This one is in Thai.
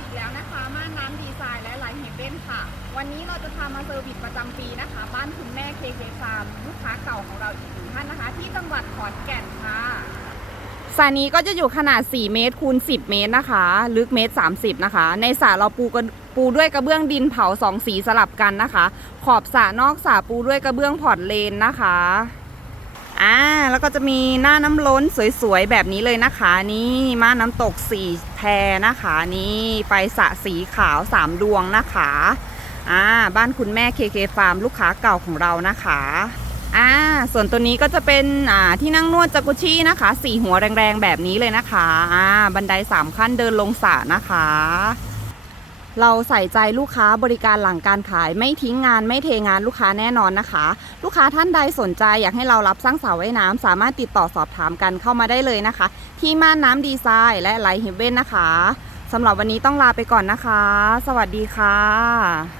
อีกแล้วนะคะ ม่านน้ำดีไซน์และไลท์เฮเบนค่ะ วันนี้เราจะพามาเซอร์วิสประจำปีนะคะ บ้านคุณแม่เคเคฟาร์มลูกค้าเก่าของเราอีกหนึ่งท่านนะคะ ที่จังหวัดขอนแก่นค่ะสระนี้ก็จะอยู่ขนาด 4 เมตรคูณ 10 เมตรนะคะ ลึกเมตร 30 นะคะ ในสระเราปูกระปูด้วยกระเบื้องดินเผาสองสีสลับกันนะคะ ขอบสระนอกสระปูด้วยกระเบื้องพอร์ตเลนนะคะ อ่าแล้วก็จะมีหน้าน้ำล้นสวยๆ แบบนี้เลยนะคะ นี่ม่านน้ำตกสีแพรนะคะนี่ไฟสระสีขาว3ดวงนะคะอ่าบ้านคุณแม่เคเคฟาร์มลูกค้าเก่าของเรานะคะอ่าส่วนตัวนี้ก็จะเป็นอ่าที่นั่งนวดจากุชินะคะสีหัวแรงๆ แบบนี้เลยนะคะอ่าบันได3ขั้นเดินลงสระนะคะ เราใส่ใจลูกค้าบริการหลังการขาย ไม่ทิ้งงานไม่เทงานลูกค้าแน่นอนนะคะ ลูกค้าท่านใดสนใจอยากให้เรารับสร้างสาไว่ายน้ำสามารถติดต่อสอบถามกันเข้ามาได้เลยนะคะ ที่ม่านน้ำดีไซน์และไลท์เฮเว่นนะคะสำหรับวันนี้ต้องลาไปก่อนนะคะ สวัสดีค่ะ